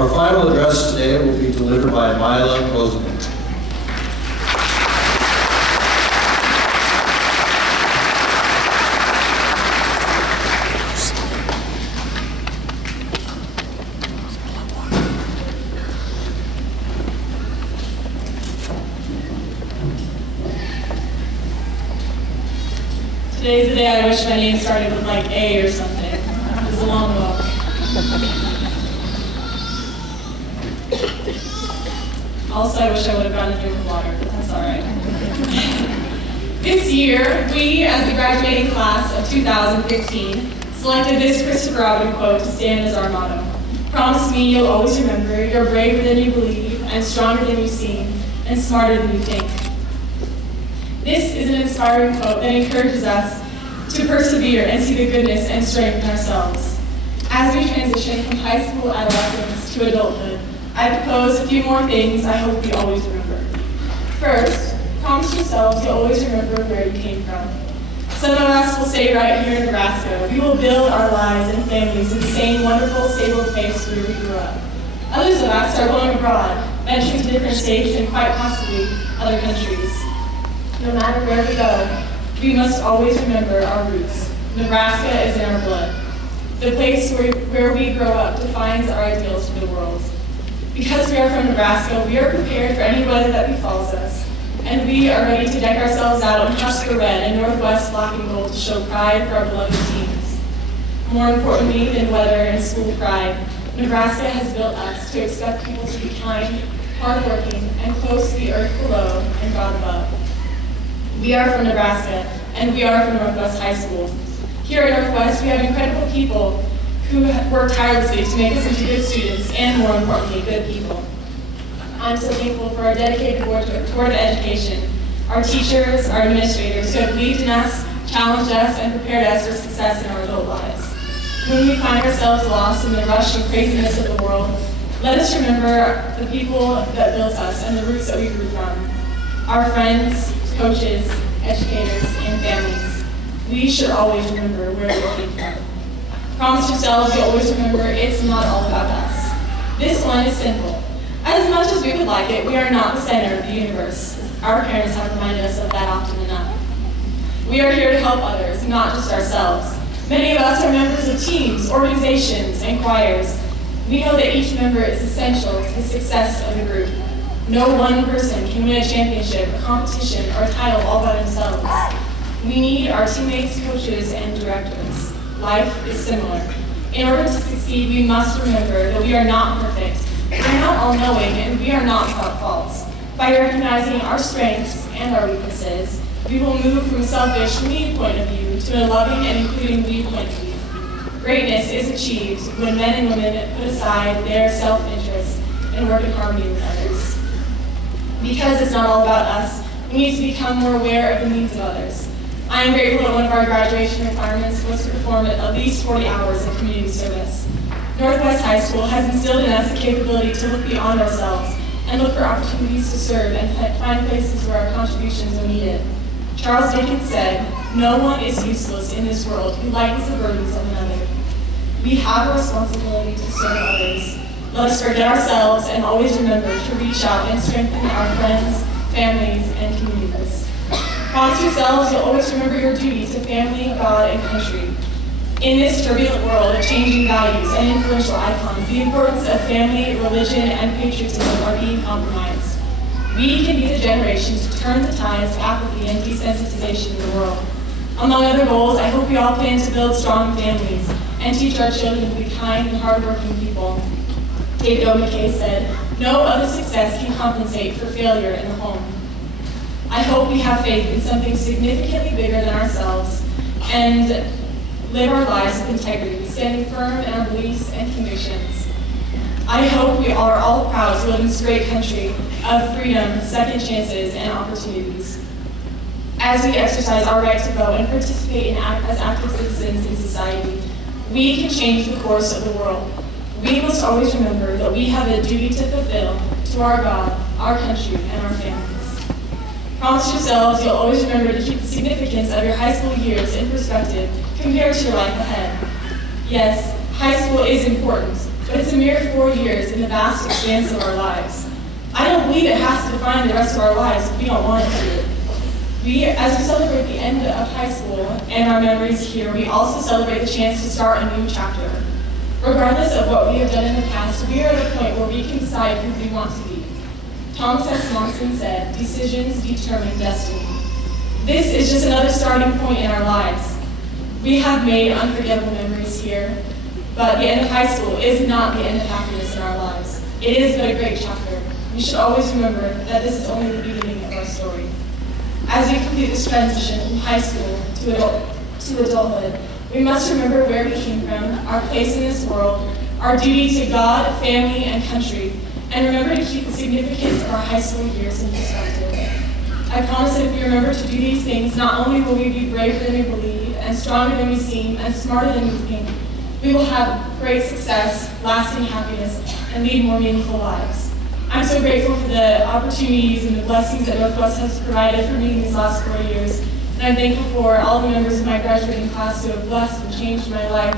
Our final address today will be delivered by Meile, Rosenlund. Today's the day I wish my name started with like A or something. It was a long walk. Also, I wish I would have gotten a drink of water, but that's all right. This year, we, as the graduating class of 2015, selected this Christopher Robin quote to stand as our motto. Promise me you'll always remember, you're braver than you believe, and stronger than you seem, and smarter than you think. This is an inspiring quote that encourages us to persevere and see the goodness and strength in ourselves. As we transition from high school adolescence to adulthood, I propose a few more things I hope we always remember. First, promise yourselves you'll always remember where you came from. Some of us will stay right here in Nebraska. We will build our lives and families in the same wonderful, stable place where we grew up. Others of us are going abroad, venturing to different states and quite possibly other countries. No matter where we go, we must always remember our roots. Nebraska is in our blood. The place where we grow up defines our ideals for the world. Because we are from Nebraska, we are prepared for any weather that befalls us, and we are ready to deck ourselves out in Husker red and Northwest black and gold to show pride for our beloved teams. More importantly than weather and school pride, Nebraska has built us to expect people to be kind, hardworking, and close to the earth below and God above. We are from Nebraska, and we are from Northwest High School. Here at Northwest, we have incredible people who work tirelessly to make us into good students, and more importantly, good people. I'm so thankful for our dedicated board toward education, our teachers, our administrators who have believed in us, challenged us, and prepared us for success in our adult lives. When we find ourselves lost in the rush and craziness of the world, let us remember the people that built us and the roots that we grew from. Our friends, coaches, educators, and families. We should always remember where we came from. Promise yourselves you'll always remember it's not all about us. This one is simple. As much as we would like it, we are not the center of the universe. Our parents have reminded us of that often enough. We are here to help others, not just ourselves. Many of us are members of teams, organizations, and choirs. We know that each member is essential to the success of the group. No one person can win a championship, a competition, or a title all by themselves. We need our teammates, coaches, and directors. Life is similar. In order to succeed, we must remember that we are not perfect. We are not all-knowing, and we are not without faults. By recognizing our strengths and our weaknesses, we will move from a selfish me point of view to a loving and including we point of view. Greatness is achieved when men and women put aside their self-interest and work in harmony with others. Because it's not all about us, we need to become more aware of the needs of others. I am grateful that one of our graduation requirements was to perform at least 40 hours of community service. Northwest High School has instilled in us the capability to look beyond ourselves and look for opportunities to serve and find places where our contributions are needed. Charles Dickens said, "No one is useless in this world who lightens the burdens of another." We have a responsibility to serve others. Let us forget ourselves and always remember to reach out and strengthen our friends, families, and communities. Promise yourselves you'll always remember your duty to family, God, and country. In this turbulent world of changing values and influential icons, the importance of family, religion, and patriotism are being compromised. We can be the generation to turn the tides of apathy and desensitization in the world. Among other goals, I hope we all plan to build strong families and teach our children to be kind and hardworking people. David O. McKay said, "No other success can compensate for failure in the home." I hope we have faith in something significantly bigger than ourselves and live our lives with integrity, standing firm in our beliefs and convictions. I hope we are all proud to live in this great country of freedom, second chances, and opportunities. As we exercise our right to vote and participate as active citizens in society, we can change the course of the world. We must always remember that we have a duty to fulfill to our God, our country, and our families. Promise yourselves you'll always remember to keep the significance of your high school years in perspective compared to your life ahead. Yes, high school is important, but it's a mere 4 years in the vast expanse of our lives. I don't believe it has to define the rest of our lives if we don't want it to. As we celebrate the end of high school and our memories here, we also celebrate the chance to start a new chapter. Regardless of what we have done in the past, we are at a point where we can decide who we want to be. Thomas S. Monson said, "Decisions determine destiny." This is just another starting point in our lives. We have made unforgettable memories here, but the end of high school is not the end of happiness in our lives. It is but a great chapter. We should always remember that this is only the beginning of our story. As we complete this transition from high school to adulthood, we must remember where we came from, our place in this world, our duty to God, family, and country, and remember to keep the significance of our high school years in perspective. I promise that if we remember to do these things, not only will we be braver than we believe, and stronger than we seem, and smarter than we think, we will have great success, lasting happiness, and lead more meaningful lives. I'm so grateful for the opportunities and the blessings that Northwest has provided for me in these last 4 years, and I'm thankful for all the members of my graduating class who have blessed and changed my life.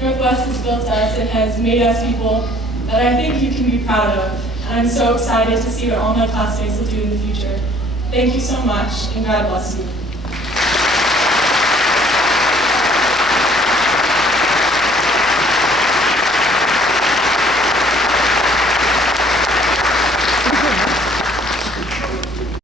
Northwest has built us and has made us people that I think you can be proud of, and I'm so excited to see what all my classmates will do in the future. Thank you so much, and God bless you.